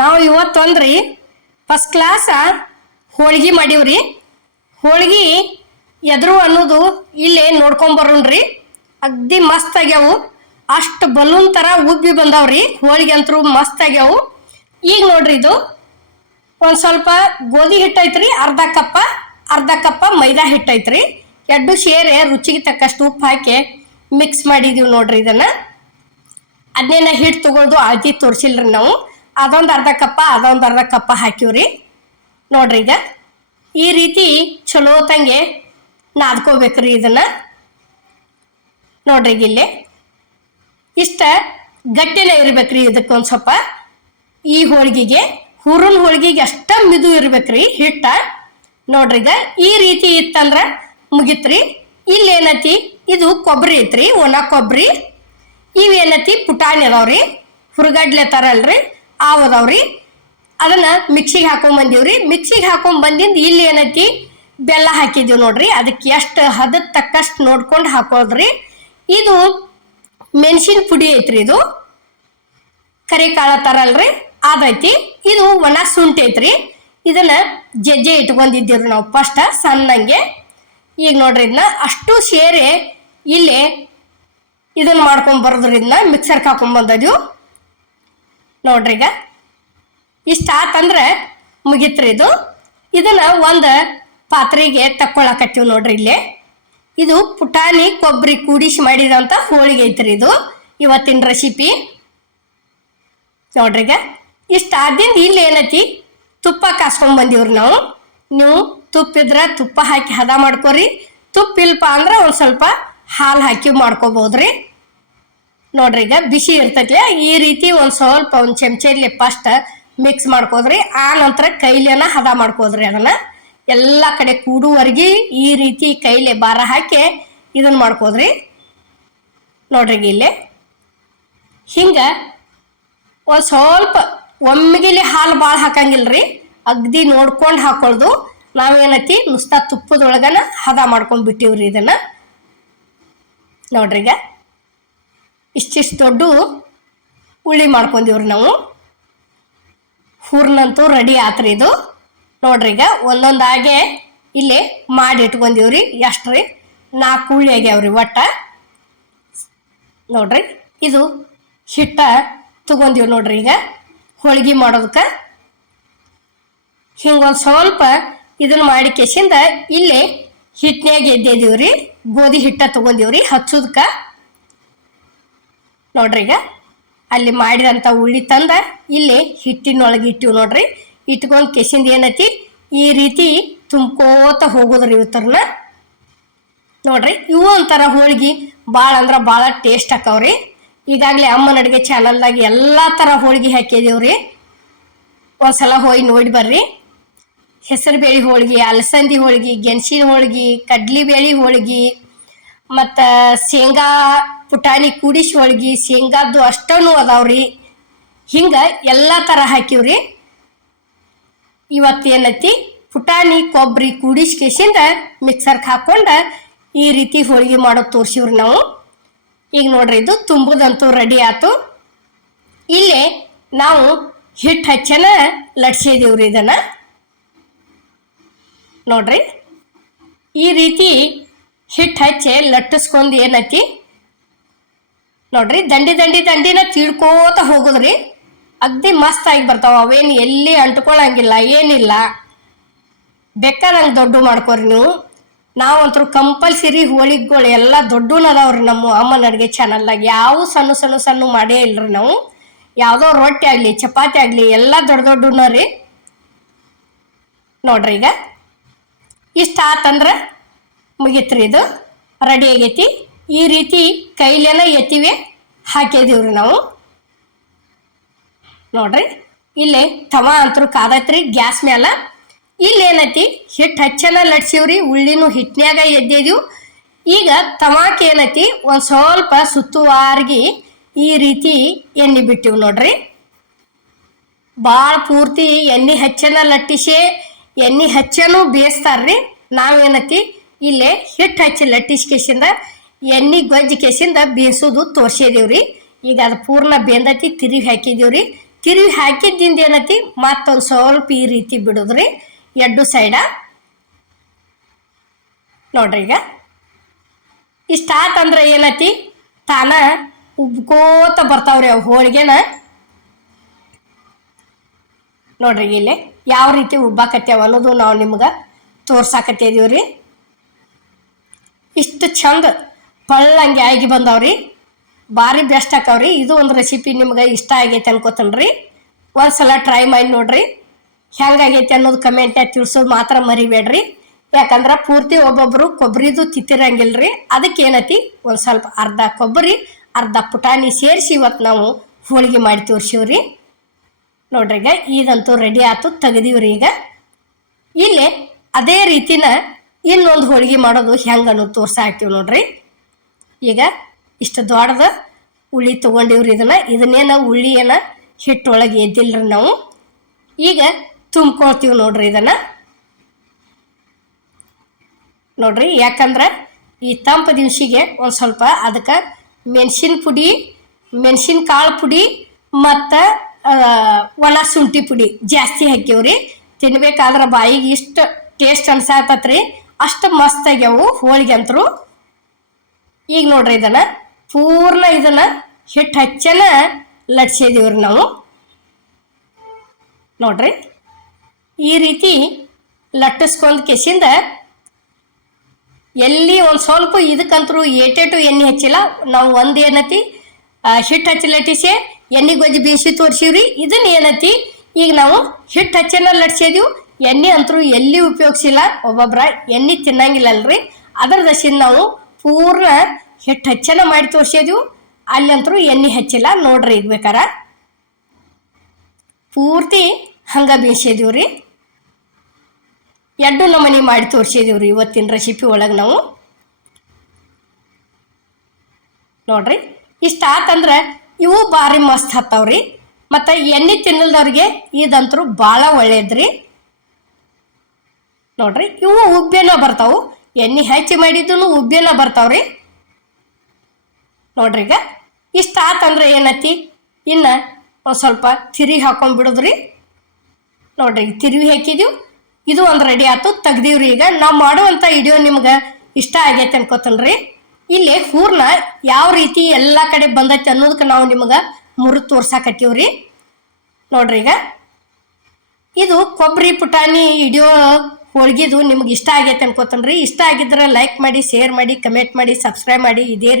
ನಾವು ಇವತ್ತೊಂದ್ರಿ first class ಹೋಳಿಗೆ ಮಾಡೀವ್ರಿ. ಹೋಳಿಗೆ ಎದ್ರು ಅನ್ನೋದು ಇಲ್ಲೇ ನೋಡ್ಕೊಂಬರೋಣ್ರಿ. ಅಗ್ದಿ ಮಸ್ತ್ ಆಗ್ಯಾವು. ಅಷ್ಟು ಬಲೂನ್ ಥರ ಉಬ್ಬಿ ಬಂದಾವ್ರಿ. ಹೋಳಿಗೆ ಅಂತರೂ ಮಸ್ತ್ ಆಗ್ಯಾವು. ಈಗ ನೋಡ್ರಿ, ಇದು ಒಂದು ಸ್ವಲ್ಪ ಗೋಧಿ ಹಿಟ್ಟು ಐತ್ರಿ, ಅರ್ಧ ಕಪ್ಪ ಮೈದಾ ಹಿಟ್ಟು ಐತ್ರಿ. ಎರಡು ಸೇರೆ ರುಚಿಗೆ ತಕ್ಕಷ್ಟು ಉಪ್ಪು ಹಾಕಿ ಮಿಕ್ಸ್ ಮಾಡಿದೀವಿ ನೋಡ್ರಿ. ಅದನ್ನೇನ ಹಿಟ್ಟು ತಗೊಳ್ದು ಅಳತಿ ತೋರಿಸಿಲ್ರಿ ನಾವು. ಅದೊಂದು ಅರ್ಧ ಕಪ್ಪ ಹಾಕಿವ್ರಿ ನೋಡ್ರಿ. ಈಗ ಈ ರೀತಿ ಚಲೋ ತಂಗೆ ನಾದ್ಕೋಬೇಕ್ರಿ ಇದನ್ನ ನೋಡ್ರಿ. ಇಲ್ಲಿ ಇಷ್ಟ ಗಟ್ಟಿನೇ ಇರ್ಬೇಕ್ರಿ. ಇದಕ್ಕೊಂದು ಸ್ವಲ್ಪ ಈ ಹೋಳಿಗೆಗೆ ಹೂರಣ ಹೋಳಿಗೆಗೆ ಅಷ್ಟ ಮಿದು ಇರ್ಬೇಕ್ರಿ ಹಿಟ್ಟ ನೋಡ್ರಿ. ಈಗ ಈ ರೀತಿ ಇತ್ತಂದ್ರ ಮುಗಿತ್ರಿ. ಇಲ್ಲೇನತಿ ಇದು ಕೊಬ್ಬರಿ ಐತ್ರಿ, ಒಣ ಕೊಬ್ಬರಿ. ಇವೇನತಿ ಪುಟಾಣಿ ಅದಾವ್ರಿ, ಹುರುಗಡ್ಲೆ ಥರ ಅಲ್ರಿ, ಅದಾವ್ರಿ. ಅದನ್ನ ಮಿಕ್ಸಿಗೆ ಹಾಕೊಂಡ್ ಬಂದಿಂದ ಇಲ್ಲಿ ಏನೈತಿ ಬೆಲ್ಲ ಹಾಕಿದೀವಿ ನೋಡ್ರಿ. ಅದಕ್ಕೆ ಎಷ್ಟು ಹದದ ತಕ್ಕಷ್ಟು ನೋಡ್ಕೊಂಡು ಹಾಕೋದ್ರಿ. ಇದು ಮೆಣಸಿನ ಪುಡಿ ಐತ್ರಿ, ಇದು ಕರಿ ಕಾಳ ಥರ ಅಲ್ರಿ, ಅದೈತಿ. ಇದು ಒಣ ಶುಂಠಿ ಐತ್ರಿ. ಇದನ್ನ ಜಜ್ಜೆ ಇಟ್ಕೊಂಡಿದ್ದೀವ್ರಿ ನಾವು ಫಸ್ಟ್ ಸಣ್ಣಂಗೆ. ಈಗ ನೋಡ್ರಿ, ಇದನ್ನ ಅಷ್ಟು ಸೇರಿ ಇಲ್ಲಿ ಇದನ್ನ ಮಾಡ್ಕೊಂಡ್ ಬರೋದ್ರಿ. ಇದನ್ನ ಮಿಕ್ಸರ್ಗೆ ಹಾಕೊಂಡ್ ಬಂದದ್ವು ನೋಡ್ರಿ. ಈಗ ಇಷ್ಟ ಆತಂದ್ರೆ ಮುಗಿತ್ರಿ ಇದು. ಇದನ್ನ ಒಂದು ಪಾತ್ರೆಗೆ ತಕ್ಕೊಳಕತ್ತೀವಿ ನೋಡ್ರಿ. ಇಲ್ಲೇ ಇದು ಪುಟಾಣಿ ಕೊಬ್ಬರಿ ಕೂಡಿಸಿ ಮಾಡಿದಂತ ಹೋಳಿಗೆ ಐತ್ರಿ. ಇದು ಇವತ್ತಿನ ರೆಸಿಪಿ ನೋಡ್ರಿ. ಈಗ ಇಷ್ಟ ಆದಿಂದ ಇಲ್ಲಿ ಏನೈತಿ ತುಪ್ಪ ಕಾಸ್ಕೊಂಡ್ ಬಂದೀವ್ರಿ ನಾವು. ನೀವು ತುಪ್ಪ ಇದ್ರೆ ತುಪ್ಪ ಹಾಕಿ ಹದ ಮಾಡ್ಕೊರಿ. ತುಪ್ಪ ಇಲ್ಪ ಅಂದ್ರೆ ಒಂದು ಸ್ವಲ್ಪ ಹಾಲು ಹಾಕಿ ಮಾಡ್ಕೋಬಹುದ್ರಿ ನೋಡ್ರಿ. ಈಗ ಬಿಸಿ ಇರ್ತೈತಿ. ಈ ರೀತಿ ಒಂದು ಸ್ವಲ್ಪ ಒಂದು ಚಮಚೆಯಲ್ಲಿ ಫಸ್ಟ್ ಮಿಕ್ಸ್ ಮಾಡ್ಕೋದ್ರಿ. ಆ ನಂತರ ಕೈಲೇನ ಹದ ಮಾಡ್ಕೋದ್ರಿ. ಅದನ್ನ ಎಲ್ಲ ಕಡೆ ಕೂಡುವರೆಗೆ ಈ ರೀತಿ ಕೈಲೆ ಭಾರ ಹಾಕಿ ಇದನ್ನ ಮಾಡ್ಕೋದ್ರಿ ನೋಡ್ರಿ. ಇಲ್ಲಿ ಹಿಂಗ ಒಂದು ಸ್ವಲ್ಪ ಒಮ್ಮೆಗಿಲಿ ಹಾಲು ಭಾಳ ಹಾಕಂಗಿಲ್ರಿ, ಅಗ್ದಿ ನೋಡ್ಕೊಂಡು ಹಾಕೊಳ್ದು. ನಾವೇನೈತಿ ನುಸ್ತಾ ತುಪ್ಪದೊಳಗನ ಹದ ಮಾಡ್ಕೊಂಡ್ ಬಿಟ್ಟಿವ್ರಿ ಇದನ್ನ ನೋಡ್ರಿ. ಈಗ ಇಷ್ಟಿಷ್ಟು ದೊಡ್ಡ ಉಳ್ಳಿ ಮಾಡ್ಕೊಂಡಿವ್ರಿ ನಾವು. ಹೂರ್ನಂತೂ ರೆಡಿ ಆತ್ರಿ ಇದು ನೋಡ್ರಿ. ಈಗ ಒಂದೊಂದಾಗೆ ಇಲ್ಲಿ ಮಾಡಿ ಇಟ್ಕೊಂಡಿವ್ರಿ. ಎಷ್ಟ್ರಿ 4 ಉಳ್ಳಿ ಆಗ್ಯಾವ್ರಿ ಒಟ್ಟ ನೋಡ್ರಿ. ಇದು ಹಿಟ್ಟ ತಗೊಂಡಿವ್ ನೋಡ್ರಿ. ಈಗ ಹೋಳಿಗೆ ಮಾಡೋದಕ್ಕೆ ಹಿಂಗೊಂದು ಸ್ವಲ್ಪ ಇದನ್ನ ಮಾಡಿ ಕೆಸಿಂದ ಇಲ್ಲಿ ಹಿಟ್ಟಿನಾಗ ಎದ್ದೇದೀವ್ರಿ. ಗೋಧಿ ಹಿಟ್ಟ ತಗೊಂಡಿವ್ರಿ ಹಚ್ಚೋದಕ್ಕ ನೋಡ್ರಿ. ಈಗ ಅಲ್ಲಿ ಮಾಡಿದಂಥ ಉಳ್ಳಿ ತಂದ ಇಲ್ಲಿ ಹಿಟ್ಟಿನೊಳಗೆ ಇಟ್ಟಿವ್ ನೋಡ್ರಿ. ಇಟ್ಕೊಂಡು ಕೆಸಿಂದ ಏನೈತಿ ಈ ರೀತಿ ತುಂಬ್ಕೋತ ಹೋಗೋದ್ರಿ ಇವತ್ತರನ್ನ ನೋಡ್ರಿ. ಇವು ಒಂಥರ ಹೋಳಿಗೆ ಭಾಳ ಅಂದ್ರೆ ಭಾಳ ಟೇಸ್ಟ್ ಹಾಕವ್ರಿ. ಈಗಾಗಲೇ ಅಮ್ಮನ ಅಡುಗೆ ಚಾನಲ್ದಾಗ ಎಲ್ಲ ಥರ ಹೋಳಿಗೆ ಹಾಕಿದೀವ್ರಿ. ಒಂದ್ಸಲ ಹೋಗಿ ನೋಡಿ ಬರ್ರಿ. ಹೆಸರು ಬೇಳೆ ಹೋಳಿಗೆ, ಅಲಸಂದಿ ಹೋಳಿಗೆ, ಗೆಣಸಿನ ಹೋಳಿಗೆ, ಕಡ್ಲಿಬೇಳೆ ಹೋಳಿಗೆ, ಮತ್ತು ಶೇಂಗಾ ಪುಟಾಣಿ ಕೂಡಿಸಿ ಹೋಳಿಗೆ, ಶೇಂಗಾದ್ದು ಅಷ್ಟೂ ಅದಾವ್ರಿ. ಹಿಂಗೆ ಎಲ್ಲ ಥರ ಹಾಕಿವ್ರಿ. ಇವತ್ತೇನೈತಿ ಪುಟಾಣಿ ಕೊಬ್ಬರಿ ಕೂಡಿಸಿ ಕೇಸಿಂದ ಮಿಕ್ಸರ್ಗೆ ಹಾಕ್ಕೊಂಡು ಈ ರೀತಿ ಹೋಳಿಗೆ ಮಾಡೋದು ತೋರಿಸಿವ್ರಿ ನಾವು. ಈಗ ನೋಡ್ರಿ, ಇದು ತುಂಬುದಂತೂ ರೆಡಿ ಆಯ್ತು. ಇಲ್ಲೇ ನಾವು ಹಿಟ್ಟು ಹಚ್ಚನ ಲಟ್ಸಿದೀವ್ರಿ ಇದನ್ನು ನೋಡ್ರಿ. ಈ ರೀತಿ ಹಿಟ್ಟು ಹಚ್ಚಿ ಲಟ್ಟಿಸ್ಕೊಂಡು ಏನೈತಿ ನೋಡ್ರಿ, ದಂಡಿನ ತೀಡ್ಕೋತ ಹೋಗುದ್ರಿ. ಅಗ್ದಿ ಮಸ್ತ್ ಆಗಿ ಬರ್ತಾವ. ಅವೇನು ಎಲ್ಲಿ ಅಂಟ್ಕೊಳಂಗಿಲ್ಲ, ಏನಿಲ್ಲ. ಬೇಕಾದಂಗೆ ದೊಡ್ಡ ಮಾಡ್ಕೊರಿ ನೀವು. ನಾವಂತರೂ ಕಂಪಲ್ಸರಿ ಹೋಳಿಗೆಗಳು ಎಲ್ಲ ದೊಡ್ಡನ ಅದಾವ್ರಿ ನಮ್ಮ ಅಮ್ಮನ ಅಡುಗೆ ಚಾನಲ್ದಾಗ. ಯಾವ ಸಣ್ಣ ಮಾಡೇ ಇಲ್ರಿ ನಾವು. ಯಾವುದೋ ರೊಟ್ಟಿ ಆಗಲಿ ಚಪಾತಿ ಆಗಲಿ ಎಲ್ಲ ದೊಡ್ಡನ ರೀ ನೋಡ್ರಿ. ಈಗ ಇಷ್ಟ ಆತಂದ್ರೆ ಮುಗಿತ್ರಿ, ಇದು ರೆಡಿ ಆಗೈತಿ. ಈ ರೀತಿ ಕೈಲೆಲ್ಲ ಎತ್ತಿವೆ ಹಾಕಿದೀವ್ರಿ ನಾವು ನೋಡ್ರಿ. ಇಲ್ಲಿ ತವಾ ಅಂತರೂ ಕಾದೈತ್ರಿ ಗ್ಯಾಸ್ ಮ್ಯಾಲ. ಇಲ್ಲೇನೈತಿ ಹಿಟ್ಟು ಹಚ್ಚನ ಲಟ್ಸಿವ್ರಿ, ಉಳ್ಳಿನೂ ಹಿಟ್ಟಿನ್ಯಾಗ ಎದ್ದೇದೀವು. ಈಗ ತವಾಕ್ ಏನೈತಿ ಒಂದು ಸ್ವಲ್ಪ ಸುತ್ತುವಾರ್ಗಿ ಈ ರೀತಿ ಎಣ್ಣೆ ಬಿಟ್ಟಿವ್ ನೋಡ್ರಿ. ಭಾಳ ಪೂರ್ತಿ ಎಣ್ಣೆ ಹಚ್ಚನ ಲಟ್ಟಿಸಿ ಎಣ್ಣೆ ಹಚ್ಚನೂ ಬೇಯಿಸ್ತಾರ್ರಿ. ನಾವೇನೈತಿ ಇಲ್ಲೇ ಹಿಟ್ಟು ಹಚ್ಚಿ ಲಟ್ಟಿಸಿ ಕೇಸಿಂದ ಎಣ್ಣೆ ಗೊಜ್ಜಿ ಕೇಸಿಂದ ಬೇಯಿಸೋದು ತೋರಿಸಿದೀವ್ರಿ. ಈಗ ಅದು ಪೂರ್ಣ ಬೆಂದತಿ ತಿರುಗಿ ಹಾಕಿದೀವ್ರಿ. ತಿರುವಿ ಹಾಕಿದ್ದಿಂದ ಏನೈತಿ ಮತ್ತೊಂದು ಸ್ವಲ್ಪ ಈ ರೀತಿ ಬಿಡುದ್ರಿ ಎರಡು ಸೈಡ. ನೋಡ್ರಿ ಈಗ ಇಷ್ಟ ಆತಂದ್ರೆ ಏನೈತಿ ತಾನ ಉಬ್ಕೋತ ಬರ್ತಾವ್ರಿ ಅವು ಹೋಳಿಗೆನ. ನೋಡ್ರಿ ಇಲ್ಲಿ ಯಾವ ರೀತಿ ಉಬ್ಬಾಕತ್ಯಾವ ಅನ್ನೋದು ನಾವು ನಿಮ್ಗೆ ತೋರ್ಸಾಕತ್ತಿದೀವ್ರಿ. ಇಷ್ಟು ಚಂದ ಪಳ್ಳಂಗೆ ಆಗಿ ಬಂದಾವ್ರಿ, ಭಾರಿ ಬೆಸ್ಟ್ ಆಕಾವ್ರಿ. ಇದು ಒಂದು ರೆಸಿಪಿ ನಿಮ್ಗೆ ಇಷ್ಟ ಆಗೈತೆ ಅನ್ಕೋತನ್ರಿ. ಒಂದ್ಸಲ ಟ್ರೈ ಮಾಡಿ ನೋಡ್ರಿ, ಹೆಂಗಾಗೈತೆ ಅನ್ನೋದು ಕಮೆಂಟ್ಯಾಗ ತಿಳಿಸೋದು ಮಾತ್ರ ಮರಿಬೇಡ್ರಿ. ಯಾಕಂದ್ರೆ ಪೂರ್ತಿ ಒಬ್ಬೊಬ್ರು ಕೊಬ್ಬರಿದು ತಿತ್ತಿರಂಗಿಲ್ರಿ. ಅದಕ್ಕೆ ಏನೈತಿ ಒಂದು ಸ್ವಲ್ಪ ಅರ್ಧ ಕೊಬ್ಬರಿ ಅರ್ಧ ಪುಟಾಣಿ ಸೇರಿಸಿ ಇವತ್ತು ನಾವು ಹೋಳಿಗೆ ಮಾಡಿ ತೋರಿಸಿವ್ರಿ. ನೋಡ್ರಿ ಈಗ ಇದಂತೂ ರೆಡಿ ಆಯ್ತು, ತೆಗೆದೀವ್ರಿ. ಈಗ ಇಲ್ಲಿ ಅದೇ ರೀತಿನ ಇನ್ನೊಂದು ಹೋಳಿಗೆ ಮಾಡೋದು ಹೆಂಗೆ ಅನ್ನೋದು ತೋರ್ಸಾಕ್ತೀವಿ ನೋಡ್ರಿ. ಈಗ ಇಷ್ಟು ದೊಡ್ಡದ ಉಳ್ಳಿ ತೊಗೊಂಡಿವ್ರಿ. ಇದನ್ನೇನ ಉಳ್ಳಿಯನ್ನ ಹಿಟ್ಟೊಳಗೆ ಎದ್ದಿಲ್ರಿ ನಾವು. ಈಗ ತುಂಬ್ಕೊಳ್ತೀವಿ ನೋಡ್ರಿ ಇದನ್ನು. ನೋಡ್ರಿ ಯಾಕಂದ್ರೆ ಈ ತಂಪು ದಿವ್ಸಿಗೆ ಒಂದು ಸ್ವಲ್ಪ ಅದಕ್ಕೆ ಮೆಣಸಿನ ಪುಡಿ, ಮೆಣಸಿನ ಕಾಳು ಪುಡಿ ಮತ್ತು ಒಣ ಶುಂಠಿ ಪುಡಿ ಜಾಸ್ತಿ ಹಾಕಿವ್ರಿ. ತಿನ್ಬೇಕಾದ್ರೆ ಬಾಯಿಗೆ ಇಷ್ಟು ಟೇಸ್ಟ್ ಅನ್ಸಾಕತ್ರಿ, ಅಷ್ಟು ಮಸ್ತ್ ಆಗ್ಯಾವು ಹೋಳಿಗೆ ಅಂತರು. ಈಗ ನೋಡ್ರಿ ಪೂರ್ಣ ಹಿಟ್ಟು ಹಚ್ಚನ ಲಟ್ಸಿದೀವ್ರಿ ನಾವು. ನೋಡ್ರಿ ಈ ರೀತಿ ಲಟ್ಟಿಸ್ಕೊಂಡ್ ಕೆಸಿಂದ ಎಲ್ಲಿ ಒಂದು ಸ್ವಲ್ಪ ಇದಕ್ಕಂತರೂ ಏಟೇಟು ಎಣ್ಣೆ ಹಚ್ಚಿಲ್ಲ ನಾವು. ಒಂದು ಏನತಿ ಹಿಟ್ಟು ಹಚ್ಚಿ ಲಟ್ಟಿಸಿ ಎಣ್ಣೆ ಗೊಜ್ಜಿ ಬೀಸಿ ತೋರಿಸಿವ್ರಿ. ಇದನ್ನ ಏನತಿ ಈಗ ನಾವು ಹಿಟ್ಟು ಹಚ್ಚನ ಲಟ್ಸಿದೀವಿ, ಎಣ್ಣೆ ಅಂತರೂ ಎಲ್ಲಿ ಉಪಯೋಗಿಸಿಲ್ಲ. ಒಬ್ಬೊಬ್ರ ಎಣ್ಣೆ ತಿನ್ನಂಗಿಲ್ಲಲ್ರಿ, ಅದರ ದಶಿಂದ ನಾವು ಪೂರ್ಣ ಹಿಟ್ಟು ಹಚ್ಚನ ಮಾಡಿ ತೋರಿಸಿದೀವಿ. ಅಲ್ಲಂತರೂ ಎಣ್ಣೆ ಹಚ್ಚಿಲ್ಲ ನೋಡ್ರಿ. ಈಗ ಬೇಕಾರ ಪೂರ್ತಿ ಹಂಗೆ ಬೀಸಿದೀವ್ರಿ. ಎರಡು ನಮೂನಿ ಮಾಡಿ ತೋರಿಸಿದೀವ್ರಿ ಇವತ್ತಿನ ರೆಸಿಪಿ ಒಳಗೆ ನಾವು. ನೋಡ್ರಿ ಇಷ್ಟ ಆತಂದ್ರೆ ಇವು ಭಾರಿ ಮಸ್ತ್ ಹತ್ತವ್ರಿ. ಮತ್ತು ಎಣ್ಣೆ ತಿನ್ನಲ್ದವ್ರಿಗೆ ಇದಂತರೂ ಭಾಳ ಒಳ್ಳೇದ್ರಿ. ನೋಡ್ರಿ ಇವು ಉಬ್ಬೇನ ಬರ್ತಾವು, ಎಣ್ಣೆ ಹಚ್ಚಿ ಮಾಡಿದ್ದು ಉಬ್ಬೇನ ಬರ್ತಾವ್ರಿ. ನೋಡ್ರಿ ಈಗ ಇಷ್ಟ ಆತಂದ್ರೆ ಏನತಿ ಇನ್ನು ಒಂದು ಸ್ವಲ್ಪ ತಿರುವಿ ಹಾಕೊಂಡ್ಬಿಡುದ್ರಿ. ನೋಡ್ರಿ ತಿರುವಿ ಹಾಕಿದೀವಿ, ಇದು ಒಂದು ರೆಡಿ ಆಯ್ತು, ತೆಗ್ದೀವ್ರಿ. ಈಗ ನಾವು ಮಾಡುವಂಥ ವಿಡಿಯೋ ನಿಮ್ಗೆ ಇಷ್ಟ ಆಗೈತೆ ಅನ್ಕೋತನ್ರಿ. ಇಲ್ಲಿ ಹೂರ್ಣ ಯಾವ ರೀತಿ ಎಲ್ಲ ಕಡೆ ಬಂದೈತೆ ಅನ್ನೋದಕ್ಕೆ ನಾವು ನಿಮ್ಗೆ ಮುರಿದು ತೋರ್ಸಾಕತ್ತೀವ್ರಿ. ನೋಡ್ರಿ ಈಗ ಇದು ಕೊಬ್ಬರಿ ಪುಟಾಣಿ ವಿಡಿಯೋ ಹೋಳ್ಗಿದು ನಿಮ್ಗೆ ಇಷ್ಟ ಆಗೈತೆ ಅನ್ಕೋತನ್ರಿ. ಇಷ್ಟ ಆಗಿದ್ರೆ ಲೈಕ್ ಮಾಡಿ, ಶೇರ್ ಮಾಡಿ, ಕಮೆಂಟ್ ಮಾಡಿ, ಸಬ್ಸ್ಕ್ರೈಬ್ ಮಾಡಿ. ಇದೇ ರೀತಿ